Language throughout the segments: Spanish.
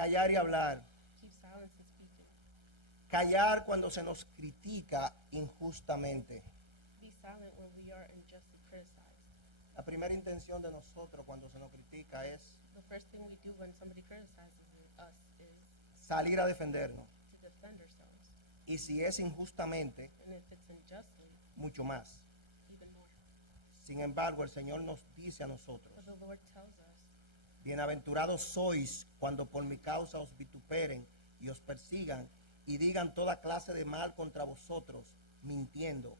Callar y hablar. keep silence and speaking. Callar cuando se nos critica injustamente. Be silent when we are unjustly criticized. La primera intención de nosotros cuando se nos critica es The first thing we do when somebody criticizes us is salir a defendernos. to defend ourselves. Y si es injustamente, And if it's unjustly, mucho más. even more. Sin embargo, el Señor nos dice a nosotros, But the Lord tells us, bienaventurados sois cuando por mi causa os vituperen y os persigan y digan toda clase de mal contra vosotros, mintiendo.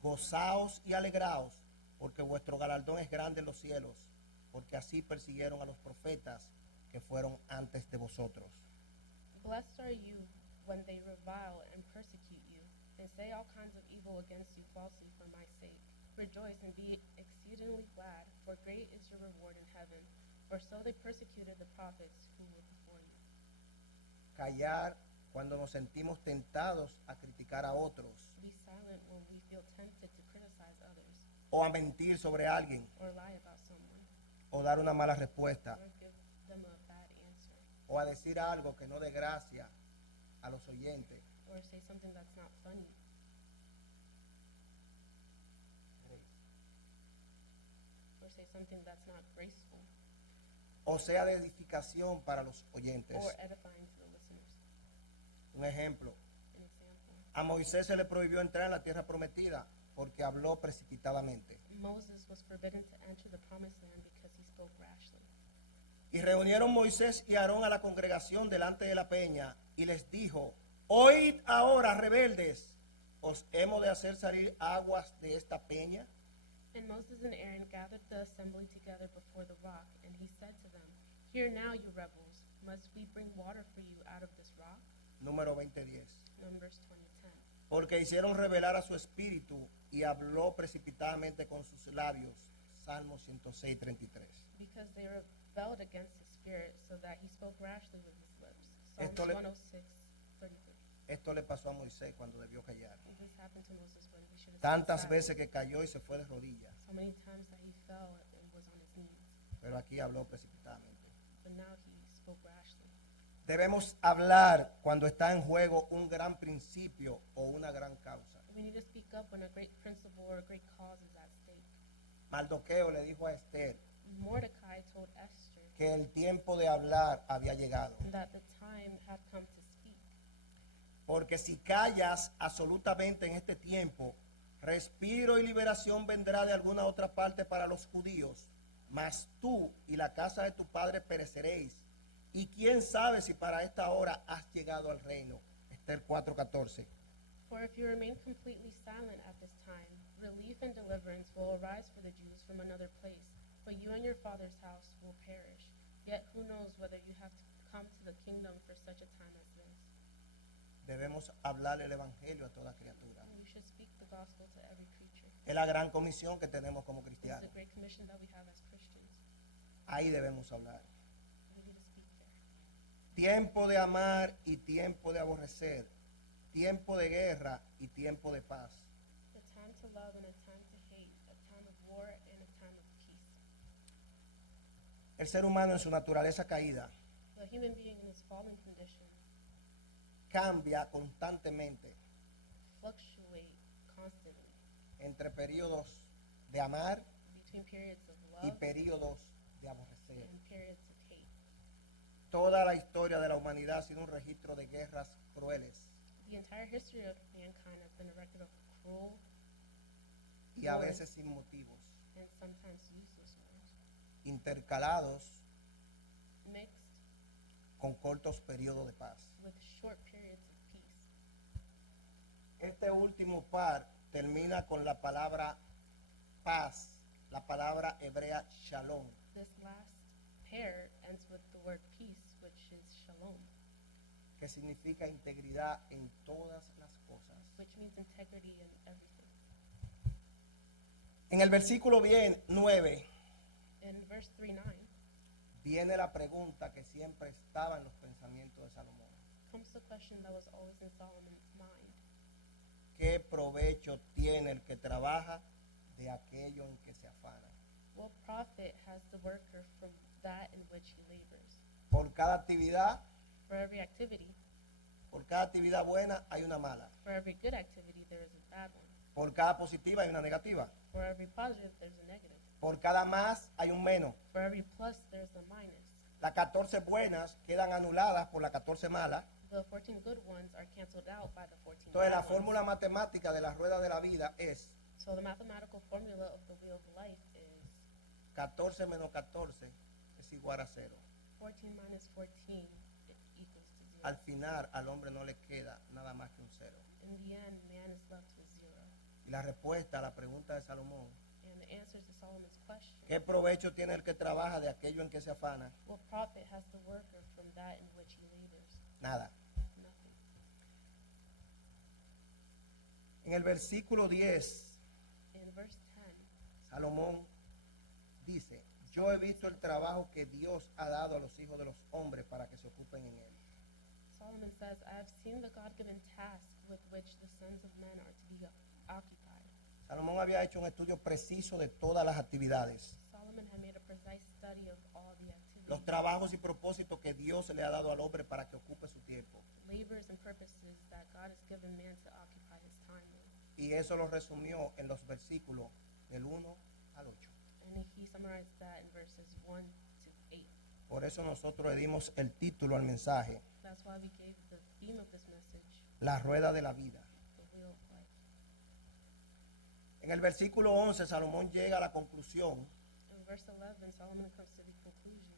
Gozaos y alegraos, porque vuestro galardón es grande en los cielos, porque así persiguieron a los profetas que fueron antes de vosotros. blessed are you when they revile and persecute you, and say all kinds of evil against you falsely for my sake. Rejoice and be exceedingly glad, for great is your reward in heaven. For so they persecuted the prophets who were before you. Callar cuando nos sentimos tentados a criticar a otros Be silent when we feel tempted to criticize others, o a mentir sobre alguien or lie about someone, o dar una mala respuesta or give them a bad answer, o a decir algo que no dé gracia a los oyentes. or say something that's not funny, or say something that's not graceful, O sea de edificación para los oyentes. or edifying to the listeners. Un ejemplo, An example. a Moisés se le prohibió entrar en la tierra prometida porque habló precipitadamente. Moses was forbidden to enter the promised land because he spoke rashly. Y reunieron Moisés y Aarón a la congregación delante de la peña y les dijo, oíd ahora, rebeldes, ¿os hemos de hacer salir aguas de esta peña? And Moses and Aaron gathered the assembly together before the rock, and he said to them, Hear now, you rebels, must we bring water for you out of this rock? Número 20:10. Numbers 20:10. Porque hicieron revelar a su espíritu y habló precipitadamente con sus labios. Salmo 106:33. Because they rebelled against his spirit, so that he spoke rashly with his lips. Esto Psalms le- 106:33. Esto le pasó a Moisés cuando debió callar. And this happened to Moses when he should have Tantas stayed veces silent. que cayó y se fue de rodillas, So many times that he fell and was on his knees. pero aquí habló precipitadamente. But now he spoke rashly. Debemos hablar cuando está en juego un gran principio o una gran causa. We need to speak up when a great principle or a great cause is at stake. Mardoqueo le dijo a Esther Mordecai told Esther que el tiempo de hablar había llegado. that the time had come to speak. Porque si callas absolutamente en este tiempo, respiro y liberación vendrá de alguna otra parte para los judíos, mas tú y la casa de tu padre pereceréis. Y quién sabe si para esta hora has llegado al reino. Esther 4:14. For if you remain completely silent at this time, relief and deliverance will arise for the Jews from another place, but you and your father's house will perish. Yet who knows whether you have to come to the kingdom for such a time as this. Debemos hablar el evangelio a toda criatura. And we should speak the gospel to every creature. Es la gran comisión que tenemos como This is cristianos. a great commission that we have as Christians. Ahí debemos hablar. We need to speak there. Tiempo de amar y tiempo de aborrecer. Tiempo de guerra y tiempo de paz. A time to love and a time to hate, a time of war and a time of peace. El ser humano en su naturaleza caída The human being in his fallen condition cambia constantemente fluctuate constantly entre periodos de amar between periods of y love periodos de aborrecer. and periods of hate. Toda la historia de la humanidad ha sido un registro de guerras crueles The entire history of mankind has been a record of cruel y a veces sin motivos, and sometimes useless wars, intercalados mixed con cortos periodos de paz. with short periods of peace. Este último par termina con la palabra paz, la palabra hebrea shalom, This last pair ends with the word peace, which is shalom, que significa integridad en todas las cosas. which means integrity in everything. En el versículo 9 In verse 3:9 viene la pregunta que siempre estaba en los pensamientos de Salomón. comes the question that was always in Solomon's mind. ¿Qué provecho tiene el que trabaja de aquello en que se afana? What profit has the worker from that in which he labors? Por cada actividad For every activity, Por cada actividad buena hay una mala. for every good activity, there is a bad one. Por cada positiva hay una negativa. For every positive, there's a negative. Por cada más hay un menos. For every plus, there's a minus. Las 14 buenas quedan anuladas por las 14 malas. The 14 good ones are canceled out by the 14 Entonces la bad fórmula ones. matemática de la rueda de la vida es So the mathematical formula of the wheel of life is 14 menos 14 es igual a 0. 14 minus 14 equals to 0. Al final al hombre no le queda nada más que un 0. In the end, man is left with 0. Y la respuesta a la pregunta de Salomón, And the answer to Solomon's question, ¿qué provecho tiene el que trabaja de aquello en que se afana? what profit has the worker from that in which he labors? Nada. Nothing. En el versículo 10, In verse 10, Salomón dice, yo he visto el trabajo que Dios ha dado a los hijos de los hombres para que se ocupen en él. Solomon says, I have seen the God-given task with which the sons of men are to be occupied. Salomón había hecho un estudio preciso de todas las actividades, Solomon had made a precise study of all the los activities, trabajos y propósitos que Dios le ha dado al hombre para que ocupe su tiempo. labors and purposes that God has given man to occupy his time with. Y eso lo resumió en los versículos del 1 al 8. And he summarized that in verses 1 to 8. Por eso nosotros le dimos el título al mensaje, That's why we gave the theme of this message, La Rueda de la Vida. the wheel of life. En el versículo 11, Salomón llega a la conclusión In verse 11, Solomon comes to the conclusion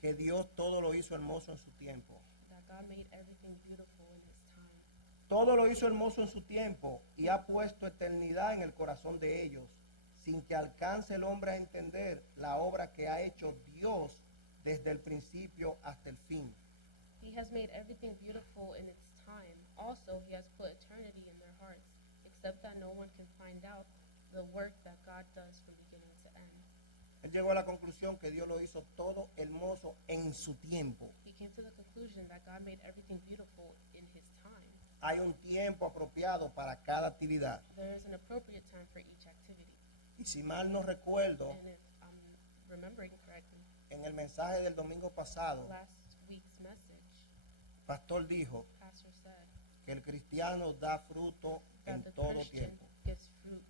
que Dios todo lo hizo hermoso en su tiempo. that God made everything beautiful in his time. Todo lo hizo hermoso en su tiempo y ha puesto eternidad en el corazón de ellos, sin que alcance el hombre a entender la obra que ha hecho Dios desde el principio hasta el fin. He has made everything beautiful in its time. Also, he has put eternity in their hearts, except that no one can find out the work that God does from beginning to end. Él llegó a la conclusión que Dios lo hizo todo hermoso en su tiempo. He came to the conclusion that God made everything beautiful in his time. Hay un tiempo apropiado para cada actividad. There is an appropriate time for each activity. Y si mal no recuerdo, And if I'm remembering correctly, en el mensaje del domingo pasado, last week's message, Pastor dijo Pastor said que el cristiano da fruto that en the todo Christian tiempo. gives fruit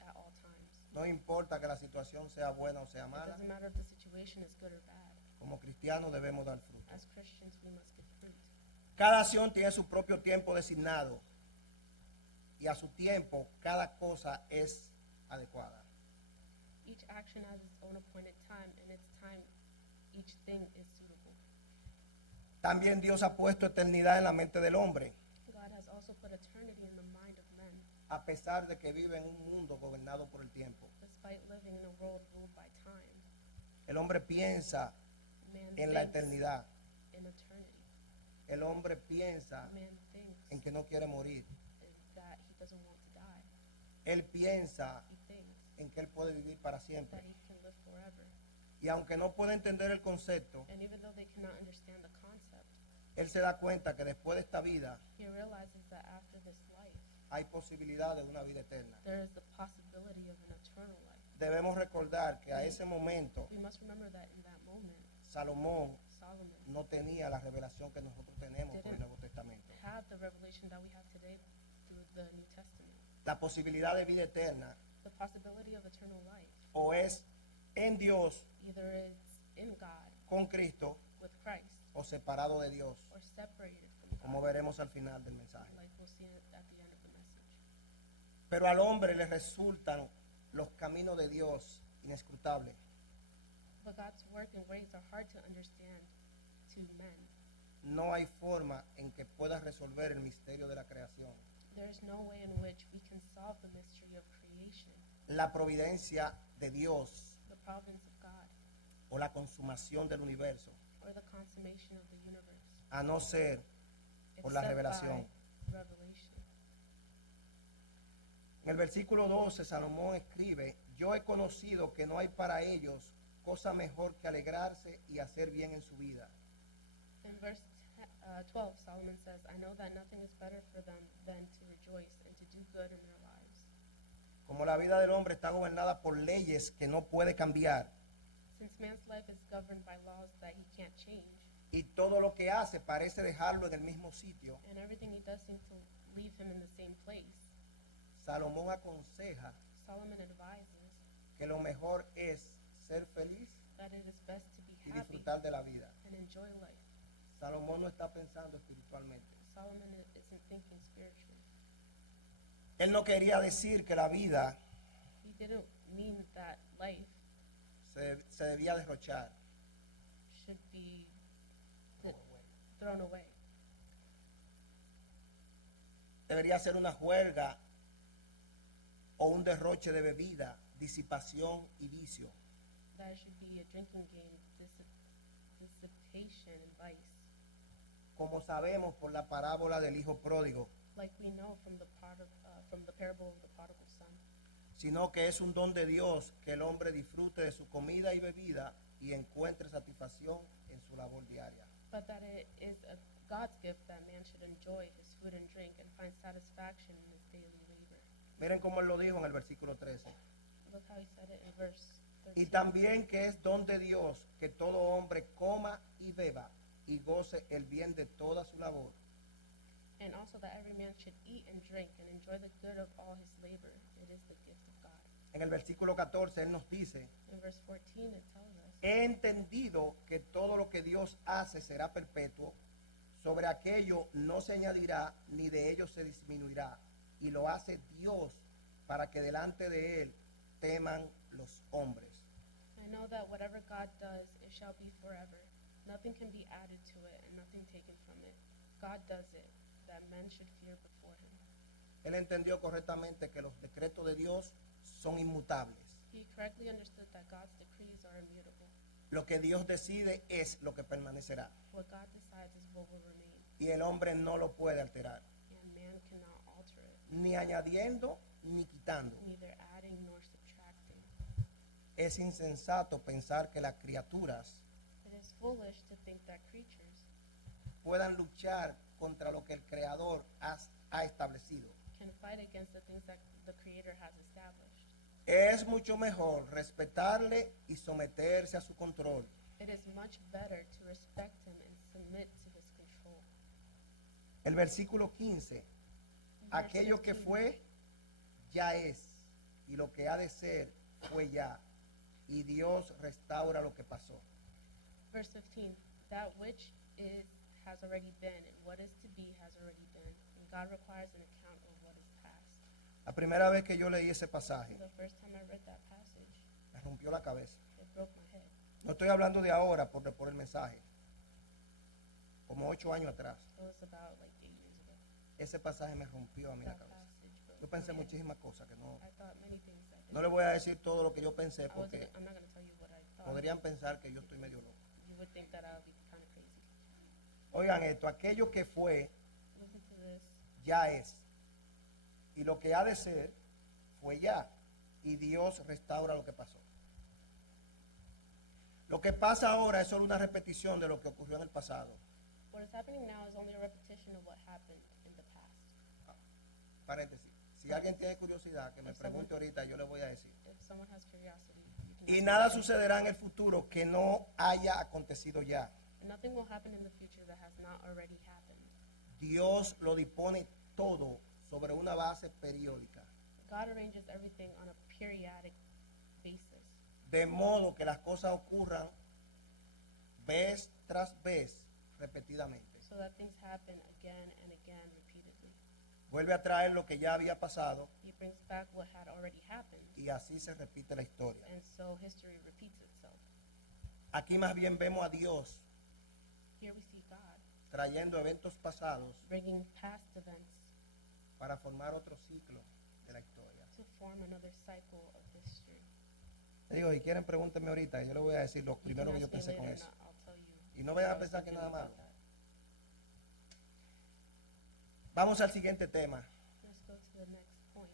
at all times. No importa que la situación sea buena o sea It mala, doesn't matter if the situation is good or bad. como cristianos debemos dar fruto. As Christians, we must give fruit. Cada acción tiene su propio tiempo designado y a su tiempo cada cosa es adecuada. Each action has its own appointed time, and its time, each thing is suitable. También Dios ha puesto eternidad en la mente del hombre, God has also put eternity in the mind of men, a pesar de que vive en un mundo gobernado por el tiempo. despite living in a world ruled by time. El hombre piensa Man en la thinks eternidad. in eternity. El hombre piensa Man thinks en que no quiere morir. that he doesn't want to die. Él piensa He thinks en que él puede vivir para that siempre. he can live forever. Y aunque no puede entender el concepto, And even though they cannot understand the concept, él se da cuenta que después de esta vida he realizes that after this life, hay posibilidad de una vida eterna. there is the possibility of an eternal life. Debemos recordar que a ese momento We must remember that in that moment, Salomón Solomon no tenía la revelación que nosotros tenemos por el Nuevo Testamento. had the revelation that we have today through the New Testament. La posibilidad de vida eterna The possibility of eternal life. o es en Dios Either it's in God con Cristo with Christ o separado de Dios, or separated from como God, veremos al final del mensaje. like we'll see at the end of the message. Pero al hombre le resultan los caminos de Dios inescrutables. But God's work and ways are hard to understand to men. No hay forma en que puedas resolver el misterio de la creación. There is no way in which we can solve the mystery of creation, La providencia de Dios the providence of God, o la consumación del universo, or the consummation of the universe, a no ser por la except revelación. by revelation. En el versículo 12, Salomón escribe, yo he conocido que no hay para ellos cosa mejor que alegrarse y hacer bien en su vida. In verse 12, Solomon says, I know that nothing is better for them than to rejoice and to do good in their lives. Como la vida del hombre está gobernada por leyes que no puede cambiar, Since man's life is governed by laws that he can't change, y todo lo que hace parece dejarlo en el mismo sitio, and everything he does seems to leave him in the same place. Salomón aconseja Solomon advises que lo mejor es ser feliz that it is best to be y happy disfrutar de la vida. and enjoy life. Salomón no está pensando espiritualmente. Solomon isn't thinking spiritually. Él no quería decir que la vida He didn't mean that life se debía derrochar. should be thrown away. Debería ser una juerga o un derroche de bebida, disipación y vicio. That it should be a drinking game, dissipation and vice, Como sabemos por la parábola del hijo pródigo, like we know from the parable of the prodigal son. sino que es un don de Dios que el hombre disfrute de su comida y bebida y encuentre satisfacción en su labor diaria. But that it is a God's gift that man should enjoy his food and drink and find satisfaction in his daily labor. Miren cómo él lo dijo en el versículo 13. Look how he said it in verse Y 13. también que es don de Dios que todo hombre coma y beba y goce el bien de toda su labor. And also that every man should eat and drink and enjoy the good of all his labor. It is the gift of God. En el versículo 14 él nos dice, In verse 14 it tells us, he entendido que todo lo que Dios hace será perpetuo, sobre aquello no se añadirá ni de ello se disminuirá, y lo hace Dios para que delante de él teman los hombres. I know that whatever God does, it shall be forever. Nothing can be added to it and nothing taken from it. God does it, that men should fear before him. Él entendió correctamente que los decretos de Dios son inmutables. He correctly understood that God's decrees are immutable. Lo que Dios decide es lo que permanecerá, What God decides is what will remain, y el hombre no lo puede alterar, and man cannot alter it, ni añadiendo ni quitando. neither adding nor subtracting. Es insensato pensar que las criaturas It is foolish to think that creatures puedan luchar contra lo que el Creador ha establecido. can fight against the things that the Creator has established. Es mucho mejor respetarle y someterse a su control. It is much better to respect him and submit to his control. El versículo 15, Verse aquello que 15, fue, ya es, y lo que ha de ser, fue ya, y Dios restaura lo que pasó. Verse 15, that which is has already been, and what is to be has already been, and God requires an account of what is past. La primera vez que yo leí ese pasaje, The first time I read that passage, me rompió la cabeza. it broke my head. No estoy hablando de ahora por el mensaje, como 8 años atrás. It was about like 8 years ago. Ese pasaje me rompió a mí la That cabeza. passage broke Yo pensé my head. muchísimas cosas que no. I thought many things that No le voy a decir todo lo que yo pensé porque I'm not going to tell you what I thought. podrían pensar que yo estoy medio loco. You would think that I would be kind of crazy. Oigan esto, aquello que fue, Listen to this. ya es. Y lo que ha de ser, fue ya. Y Dios restaura lo que pasó. Lo que pasa ahora es solo una repetición de lo que ocurrió en el pasado. What is happening now is only a repetition of what happened in the past. Paréntesis. Si alguien tiene curiosidad, que me pregunte ahorita, yo le voy a decir. If someone has curiosity, you can Y ask nada them. sucederá en el futuro que no haya acontecido ya. And nothing will happen in the future that has not already happened. Dios lo dispone todo sobre una base periódica. God arranges everything on a periodic basis, De modo que las cosas ocurran vez tras vez, repetidamente. so that things happen again and again repeatedly. Vuelve a traer lo que ya había pasado He brings back what had already happened, y así se repite la historia. and so history repeats itself. Aquí más bien vemos a Dios Here we see God trayendo eventos pasados bringing past events para formar otro ciclo de la historia. to form another cycle of history. Te digo, si quieren pregúntenme ahorita, yo les voy a decir lo You primero can que yo ask me pensé con later eso. and I'll tell you Y no what vayan I a was pensar que thinking nada about malo. that. Vamos al siguiente tema, Let's go to the next point,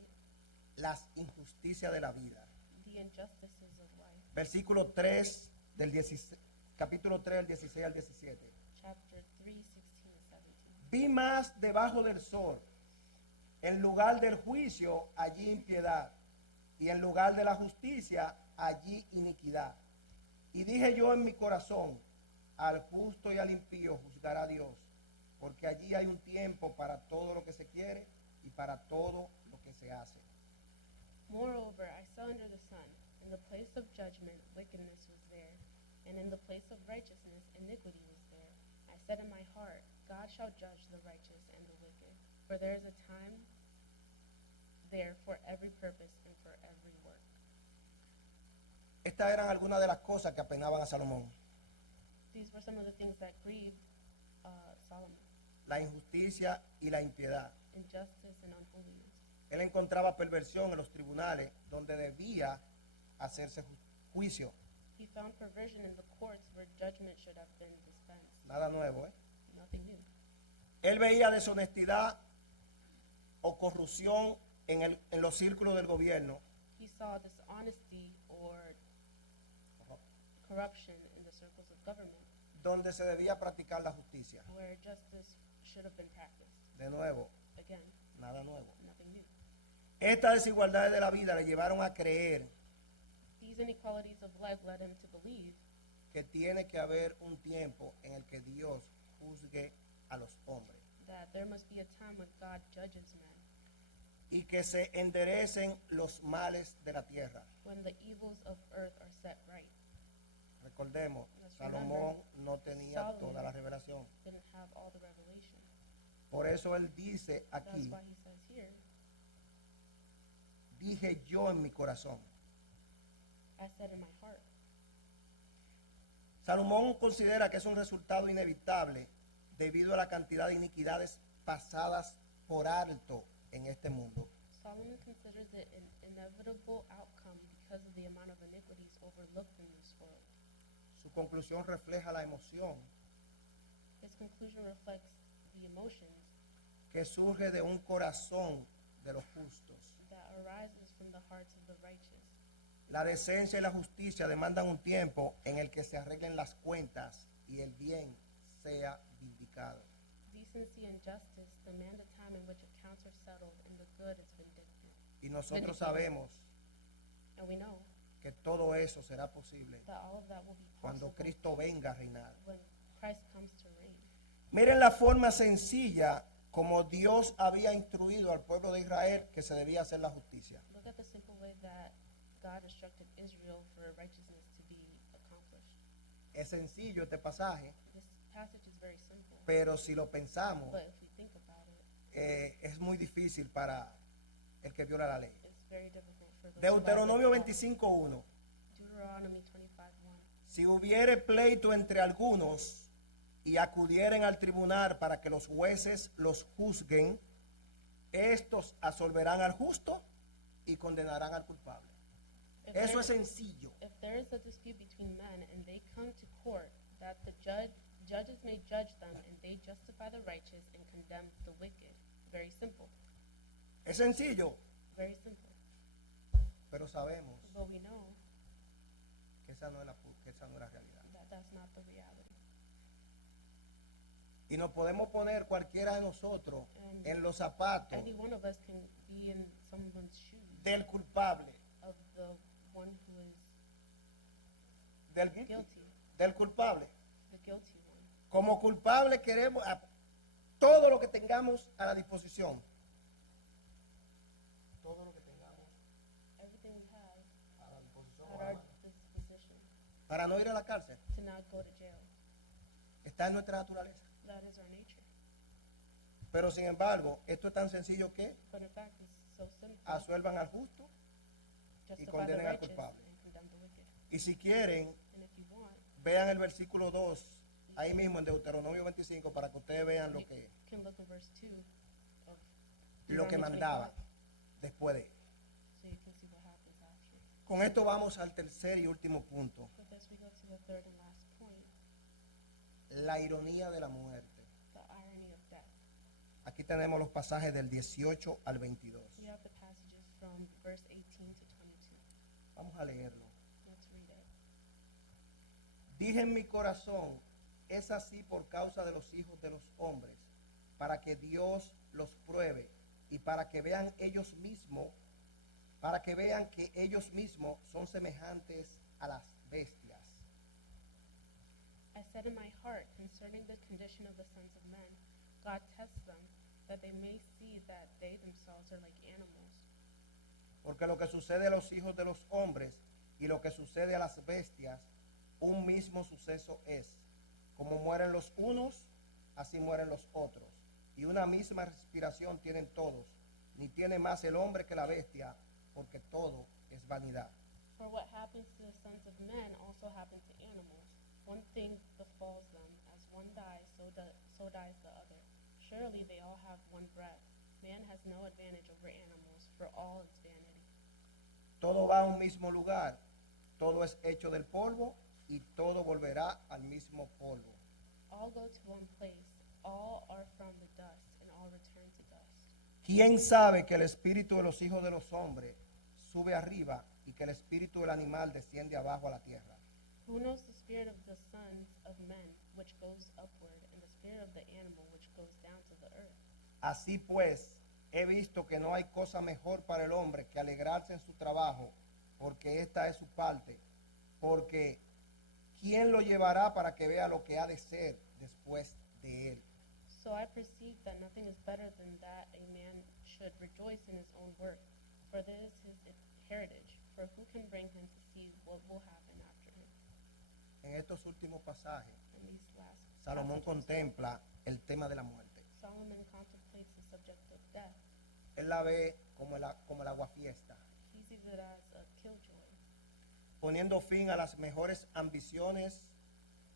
las injusticias de la vida. the injustices of life. Versículo 3 del 16, capítulo 3 del 16 al 17. Chapter 3, 16 and 17. Vi más debajo del sol, en lugar del juicio, allí impiedad, y en lugar de la justicia, allí iniquidad. Y dije yo en mi corazón, Al justo y al impío juzgará Dios, porque allí hay un tiempo para todo lo que se quiere y para todo lo que se hace. Moreover, I saw under the sun, in the place of judgment, wickedness was there, and in the place of righteousness, iniquity was there. I said in my heart, God shall judge the righteous and the wicked, for there is a time there for every purpose and for every work. Estas eran algunas de las cosas que apenaban a Salomón. These were some of the things that grieved Solomon: La injusticia y la impiedad. injustice and unholiness. Él encontraba perversión en los tribunales donde debía hacerse juicio. He found perversion in the courts where judgment should have been dispensed. Nada nuevo, ¿eh? Nothing new. Él veía deshonestidad o corrupción en los círculos del gobierno, He saw dishonesty or corruption in the circles of government donde se debía practicar la justicia. where justice should have been practiced. De nuevo, Again, nada nuevo. nothing new. Estas desigualdades de la vida le llevaron a creer These inequalities of life led him to believe que tiene que haber un tiempo en el que Dios juzgue a los hombres that there must be a time when God judges men, y que se enderecen los males de la tierra. when the evils of earth are set right. Recordemos, Let's Salomón no tenía Solomon toda la revelación. didn't have all the revelation. Por eso él dice That's aquí, why he says here, dije yo en mi corazón. I said in my heart. Salomón considera que es un resultado inevitable debido a la cantidad de iniquidades pasadas por alto en este mundo. Solomon considers it an inevitable outcome because of the amount of iniquities overlooked in this world. Su conclusión refleja la emoción His conclusion reflects the emotions que surge de un corazón de los justos. that arises from the hearts of the righteous. La decencia y la justicia demandan un tiempo en el que se arreglen las cuentas y el bien sea vindicado. Decency and justice demand a time in which accounts are settled and the good is vindicted. Y nosotros sabemos And we know que todo eso será posible that all of that will be cuando possible Cristo venga a reinar. when Christ comes to reign. Miren la forma sencilla como Dios había instruido al pueblo de Israel que se debía hacer la justicia. Look at the simple way that God instructed Israel for righteousness to be accomplished. Es sencillo este pasaje, This passage is very simple, pero si lo pensamos, but if we think about it, es muy difícil para el que viola la ley. it's very difficult for those Deuteronomio who violate 25:1. Deuteronomy 25:1. Si hubiere pleito entre algunos y acudieren al tribunal para que los jueces los juzguen, estos absolverán al justo y condenarán al culpable. If Eso es there- sencillo. If there is a dispute between men and they come to court, that the judges may judge them and they justify the righteous and condemn the wicked. Very simple, Es sencillo, very simple. pero sabemos But we know que esa no es la realidad. that that's not the reality. Y nos podemos poner cualquiera de nosotros And en los zapatos any one of us can be in someone's shoes del culpable, of the one who is del, guilty, del culpable. the guilty one. Como culpable queremos todo lo que tengamos a la disposición. Todo lo que tengamos Everything we have a la disposición at our disposition para no ir a la cárcel. to not go to jail. Está en nuestra naturaleza. That is our nature. Pero sin embargo, esto es tan sencillo que But in fact, it's so simple. absuelvan al justo. Justify the condenen al righteous culpable. and condemn the wicked. Y si quieren, And if you want, vean el versículo 2, ahí mismo en Deuteronomio 25, para que ustedes vean you can look at verse 2 of lo que Deuteronomy mandaba 25, después de. so you can see what happens after. Con esto vamos al tercer y último punto, With this, we go to the third and last point, la ironía de la muerte. the irony of death. Aquí tenemos los pasajes del 18 al 22. We have the passages from verse 18 to 22. Vamos a leerlo. Let's read it. Dije en mi corazón, es así por causa de los hijos de los hombres, para que Dios los pruebe y para que vean ellos mismos, para que vean que ellos mismos son semejantes a las bestias. I said in my heart concerning the condition of the sons of men, God tests them, that they may see that they themselves are like animals. Porque lo que sucede a los hijos de los hombres y lo que sucede a las bestias, un mismo suceso es. Como mueren los unos, así mueren los otros. Y una misma respiración tienen todos. Ni tiene más el hombre que la bestia, porque todo es vanidad. For what happens to the sons of men also happens to animals. One thing befalls them, as one dies, so dies the other. Surely they all have one breath. Man has no advantage over animals, for all is vanity. Todo va a un mismo lugar. Todo es hecho del polvo y todo volverá al mismo polvo. All go to one place. All are from the dust, and all return to dust. ¿Quién sabe que el espíritu de los hijos de los hombres sube arriba y que el espíritu del animal desciende abajo a la tierra? Who knows the spirit of the sons of men, which goes upward, and the spirit of the animal, which goes down to the earth? Así pues, he visto que no hay cosa mejor para el hombre que alegrarse en su trabajo, porque esta es su parte. Porque ¿quién lo llevará para que vea lo que ha de ser después de él? So I perceive that nothing is better than that a man should rejoice in his own work, for this is his heritage. For who can bring him to see what will happen after him? En estos últimos pasajes, In these last Salomón passages, contempla el tema de la muerte. Solomon contemplates the subject of death. Él la ve como el aguafiesta, He sees it as a killjoy, poniendo fin a las mejores ambiciones,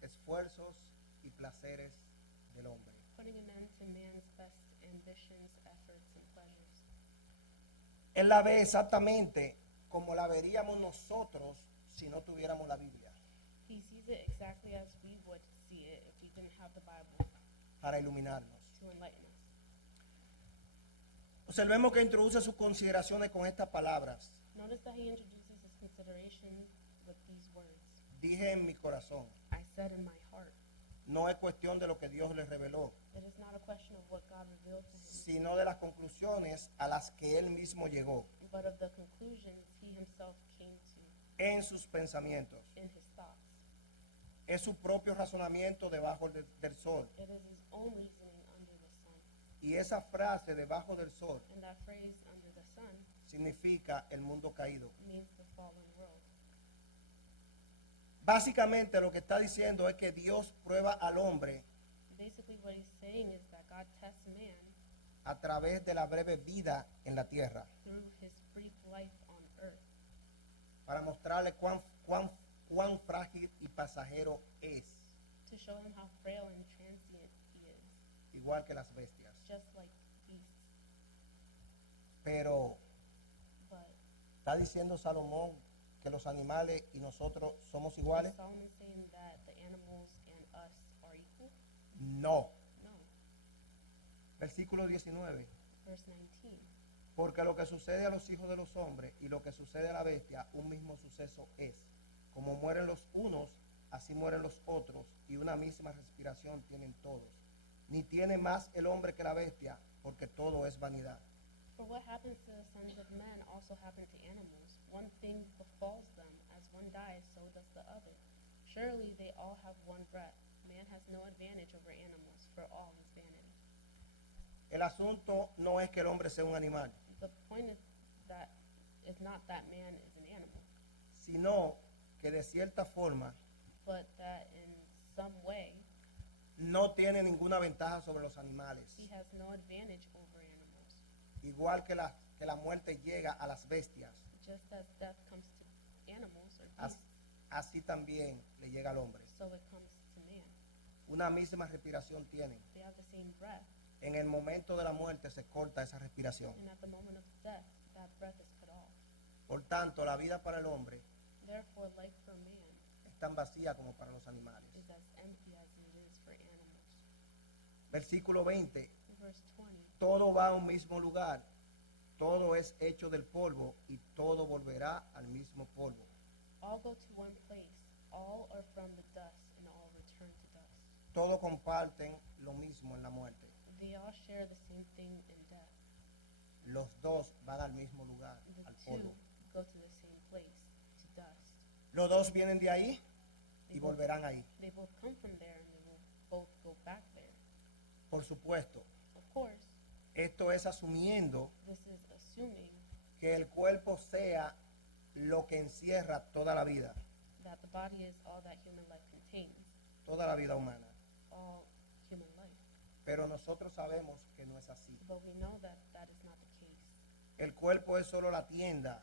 esfuerzos y placeres del hombre. putting an end to man's best ambitions, efforts, and pleasures. Él la ve exactamente como la veríamos nosotros si no tuviéramos la Biblia, He sees it exactly as we would see it if we didn't have the Bible para iluminarnos. to enlighten us. Observemos que introduce sus consideraciones con estas palabras. Notice that he introduces his consideration with these words. Dije en mi corazón. I said in my heart. No es cuestión de lo que Dios les reveló, It is not a question of what God revealed to him, sino de las conclusiones a las que él mismo llegó but of the conclusions he himself came to en sus pensamientos. in his thoughts. Es su propio razonamiento debajo del sol. It is his own reasoning under the sun. Y esa frase debajo del sol And that phrase, under the sun, significa el mundo caído. means the fallen world. Básicamente lo que está diciendo es que Dios prueba al hombre Basically, what he's saying is that God tests man a través de la breve vida en la tierra through his brief life on earth para mostrarle cuán frágil y pasajero es, to show him how frail and transient he is, igual que las bestias. just like beasts. Pero But está diciendo Salomón que los animales y nosotros somos is iguales. Solomon saying that the animals and us are equal? No. No. Versículo 19. Verse 19. Porque lo que sucede a los hijos de los hombres y lo que sucede a la bestia, un mismo suceso es. Como mueren los unos, así mueren los otros, y una misma respiración tienen todos. Ni tiene más el hombre que la bestia, porque todo es vanidad. For what happens to the sons of men also happen to animals. One thing befalls them, as one dies, so does the other. Surely they all have one breath. Man has no advantage over animals, for all is vanity. El asunto no es que el hombre sea un animal, The point is not that man is an animal, sino que de cierta forma but that in some way no tiene ninguna ventaja sobre los animales. he has no advantage over animals. Igual que la muerte llega a las bestias, Just as death comes to animals or as- beasts, así también le llega al hombre. so it comes to man. Una misma respiración tienen. They have the same breath, En el momento de la muerte se corta esa respiración. and at the moment of death, that breath is cut off. Por tanto, la vida para el hombre Therefore, life for man es tan vacía como para los animales. is as empty as it is for animals. Versículo 20. Verse 20. Todo va a un mismo lugar. Todo es hecho del polvo y todo volverá al mismo polvo. All go to one place. All are from the dust, and all return to dust. Todos comparten lo mismo en la muerte. They all share the same thing in death. Los dos van al mismo lugar, The al two polvo. go to the same place, to dust. Los dos vienen de ahí, y volverán ahí. They both come from there and they will both go back there. Por supuesto, Of course, esto es asumiendo this is assuming que el cuerpo sea lo que encierra toda la vida that the body is all that human life contains, toda la vida humana. all human life. Pero nosotros sabemos que no es así. But we know that that is not the case. El cuerpo es solo la tienda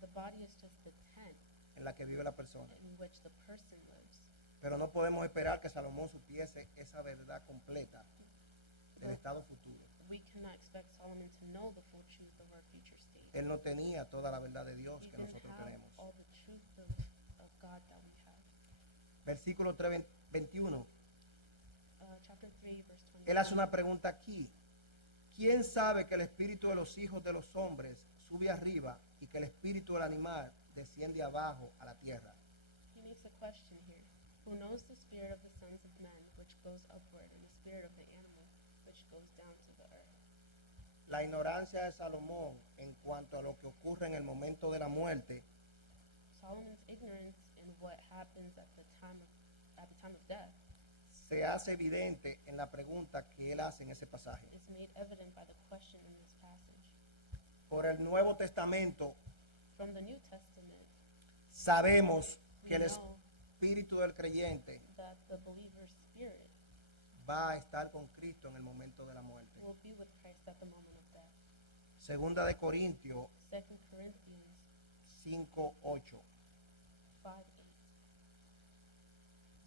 The body is just the tent en la que vive la persona. in which the person lives. Pero no podemos esperar que Salomón supiese esa verdad completa del But estado futuro. we cannot expect Solomon to know the full truth of our future state. Él no tenía toda la verdad de Dios He que didn't nosotros have tenemos. all the truth of God that we have. Versículo 3, 21. Chapter 3, verse 20. Él hace una pregunta aquí. ¿Quién sabe que el espíritu de los hijos de los hombres sube arriba y que el espíritu del animal desciende abajo a la tierra? He makes a question here. Who knows the spirit of the sons of men, which goes upward, and the spirit of the animal, which goes down to the earth? La ignorancia de Salomón en cuanto a lo que ocurre en el momento de la muerte Solomon's ignorance in what happens at the time of death se hace evidente en la pregunta que él hace en ese pasaje. is made evident by the question in this passage. Por el Nuevo Testamento From the New Testament, sabemos we que el know espíritu del creyente that the believer's spirit va a estar con Cristo en el momento de la muerte. will be with Christ at the moment of death. Segunda de Corintios 2 Corinthians 5:8 5:8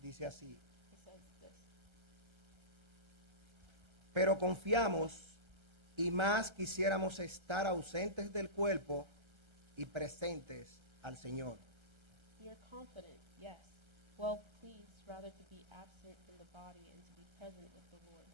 dice así: it says this. pero confiamos y más quisiéramos estar ausentes del cuerpo y presentes al Señor. We are confident, yes, well pleased rather to be absent from the body and to be present with the Lord.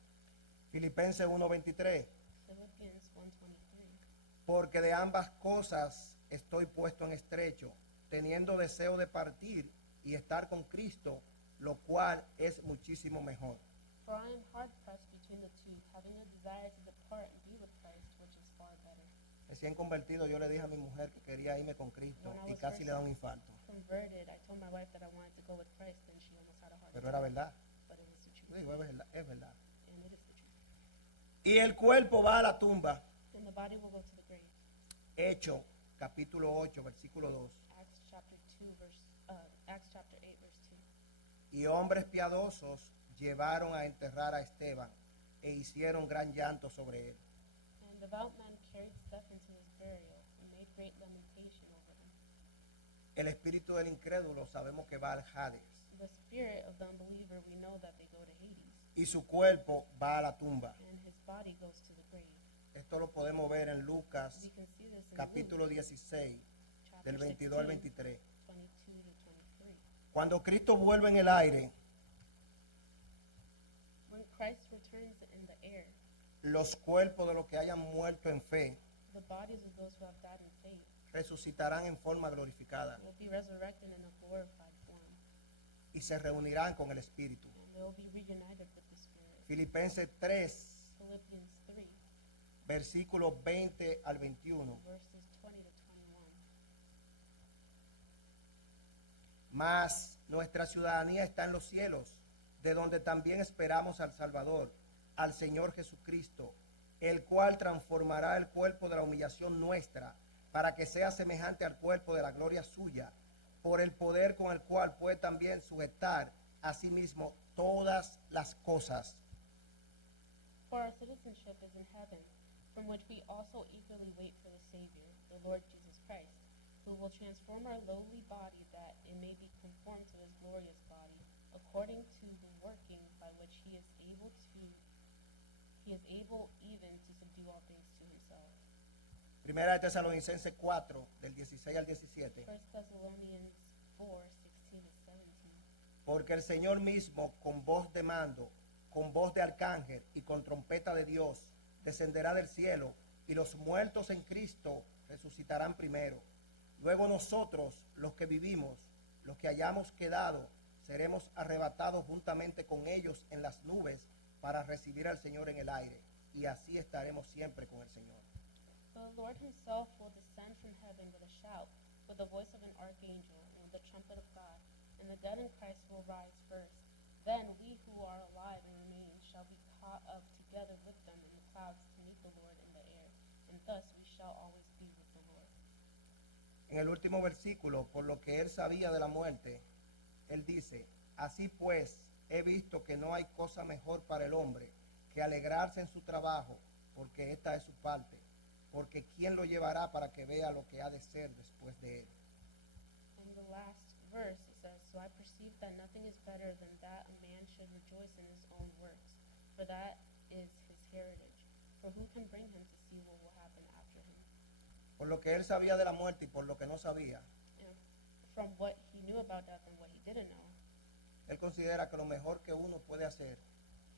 Filipenses 1:23, Philippians 1:23. porque de ambas cosas estoy puesto en estrecho, teniendo deseo de partir y estar con Cristo, lo cual es muchísimo mejor. For I am hard pressed between the two, having a desire to depart and be with Christ, which is far better. Recién convertido, yo le dije a mi mujer que quería irme con Cristo y casi le da un infarto. Converted, I told my wife that I wanted to go with Christ, and she almost had a heart Pero era attack. verdad. But it was the truth, Digo, es verdad, es verdad. and it is the truth. Y el cuerpo va a la tumba. And the body will go to the grave. Hecho, capítulo 8, versículo 2. Acts chapter 8, verse 2. Y hombres piadosos llevaron a enterrar a Esteban e hicieron gran llanto sobre él. And devout men carried Stephen to his burial and made great lamentation over him. El espíritu del incrédulo sabemos que va al Hades The spirit of the unbeliever, we know that they go to Hades, y su cuerpo va a la tumba. and his body goes to the grave. Esto lo podemos ver en Lucas We can see this in capítulo Luke, 16 chapter del 22 al 16, 23. 22 to 23. Cuando Cristo vuelve en el aire, When Christ returns in the air, los cuerpos de los que hayan muerto en fe the bodies of those who have died in faith resucitarán en forma glorificada will be resurrected in a glorified form, y se reunirán con el Espíritu. and they will be reunited with the Spirit. Filipenses 3, Philippians 3, versículos 20 al 21. verses 20 to 21. Mas nuestra ciudadanía está en los cielos, de donde también esperamos al Salvador, al Señor Jesucristo, el cual transformará el cuerpo de la humillación nuestra, para que sea semejante al cuerpo de la gloria suya, por el poder con el cual puede también sujetar a sí mismo todas las cosas. For our citizenship is in heaven, from which we also eagerly wait for the Savior, the Lord Jesus Christ, who will transform our lowly body that it may be conformed to his glorious body, according to the working by which he is able even to subdue all things to himself. Primera de Tesalonicenses 4, del 16 al 17. 1 Thessalonians 4, 16 to 17. Porque el Señor mismo, con voz de mando, con voz de arcángel y con trompeta de Dios, descenderá del cielo, y los muertos en Cristo resucitarán primero. Luego nosotros, los que vivimos, los que hayamos quedado, seremos arrebatados juntamente con ellos en las nubes para recibir al Señor en el aire, y así estaremos siempre con el Señor. For the Lord himself will descend from heaven with a shout, with the voice of an archangel, and with the trumpet of God, and and the dead in Christ will rise first. Then we who are alive and remain shall be caught up together with them in the clouds to meet the Lord in the air, and thus we shall always be with the Lord. En el último versículo, por lo que él sabía de la muerte, él dice, así pues, he visto que no hay cosa mejor para el hombre que alegrarse en su trabajo, porque esta es su parte, porque ¿quién lo llevará para que vea lo que ha de ser después de él? In the last verse, it says, So I perceive that nothing is better than that a man should rejoice in his own works, for that is his heritage. For who can bring him to see what will happen after him? Por lo que él sabía de la muerte y por lo que no sabía, And from what he knew about death and what he didn't know, él considera que lo mejor que uno puede hacer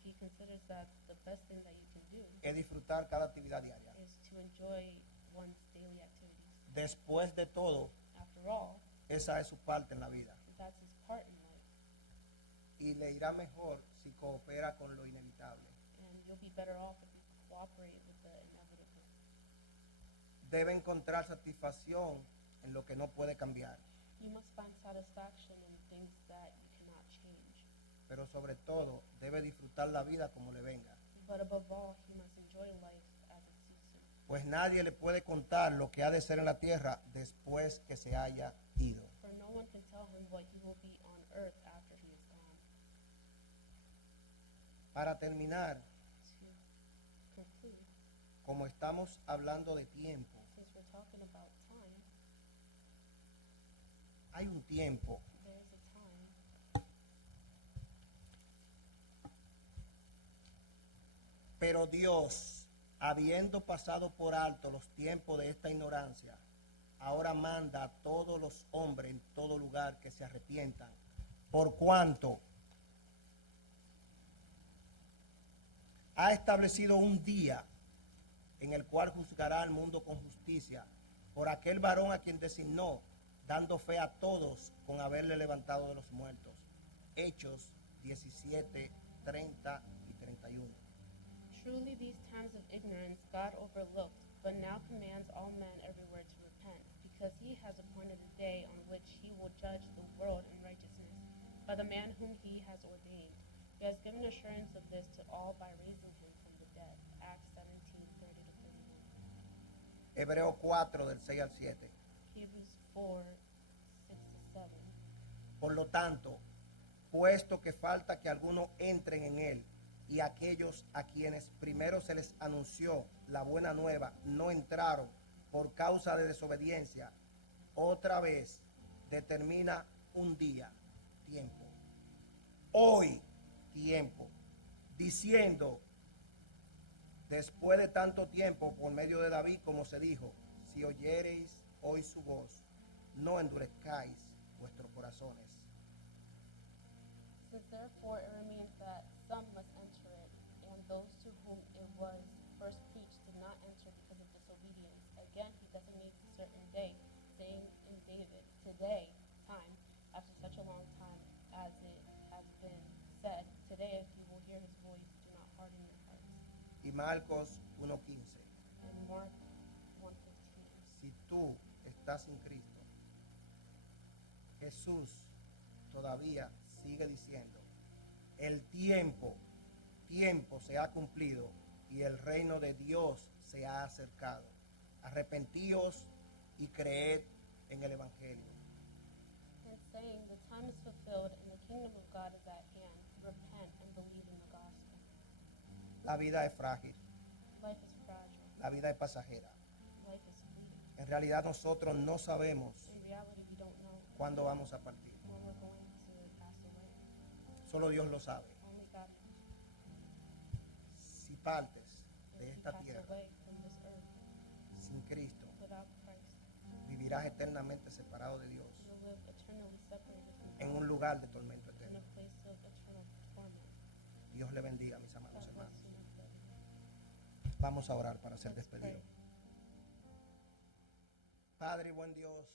he considers that the best thing that you can do es disfrutar cada actividad diaria. is to enjoy one's daily activities. Después de todo, After all, esa es su parte en la vida. that's his part in life, Y le irá mejor si coopera con lo inevitable. and you'll be better off if you cooperate with the inevitable. Debe encontrar satisfacción en lo que no puede cambiar, You must find satisfaction in things that you cannot change. pero sobre todo debe disfrutar la vida como le venga, But above all, he must enjoy life as it suits him. pues nadie le puede contar lo que ha de ser en la tierra después que se haya ido. For no one can tell him what he will be on earth after he is gone. Para terminar, To conclude, como estamos hablando de tiempo, since we're talking about time, hay un tiempo there is a time, pero Dios, habiendo pasado por alto los tiempos de esta ignorancia, ahora manda a todos los hombres en todo lugar que se arrepientan, por cuanto ha establecido un día en el cual juzgará al mundo con justicia por aquel varón a quien designó, dando fe a todos con haberle levantado de los muertos. Hechos 17, 30 y 31. Truly these times of ignorance God overlooked, but now commands all men everywhere to repent, because he has appointed a day on which he will judge the world in righteousness, by the man whom he has ordained. He has given assurance of this to all by raising him from the dead. Acts 17:30 to 31. Hebreo 4 del 6 al 7. Hebrews 4:6 to 7. Por lo tanto, puesto que falta que algunos entren en él, y aquellos a quienes primero se les anunció la buena nueva no entraron por causa de desobediencia, otra vez determina un día, tiempo, hoy, tiempo, diciendo, después de tanto tiempo, por medio de David, como se dijo, si oyereis hoy su voz, no endurezcáis vuestros corazones. Since therefore it remains that some must enter it, and those to whom it was first preached did not enter because of disobedience. Again he designates a certain day, saying in David, today, time, after such a long time as it has been said, today if you will hear his voice, do not harden your hearts. Y Marcos 1:15. And Mark 1:15. Si tú estás sin Cristo, Jesús todavía sigue diciendo, el tiempo se ha cumplido y el reino de Dios se ha acercado. Arrepentíos y creed en el Evangelio. And saying, the time is fulfilled and the kingdom of God is at hand. Repent and believe in the gospel. La vida es frágil, Life is fragile. la vida es pasajera. Life is fleeting. En realidad nosotros no sabemos In reality, we don't know cuándo vamos a partir. when we're going to pass away. Solo Dios lo sabe. Only God knows. Si partes If de you esta pass tierra away from this earth sin Cristo, without Christ, vivirás eternamente separado de Dios you'll live eternally separated from en God un lugar de tormento in eterno. a place of eternal torment. Dios le bendiga, mis amados God hermanos. bless you, my brother. Vamos a orar para ser Let's pray. despedidos. Padre y buen Dios,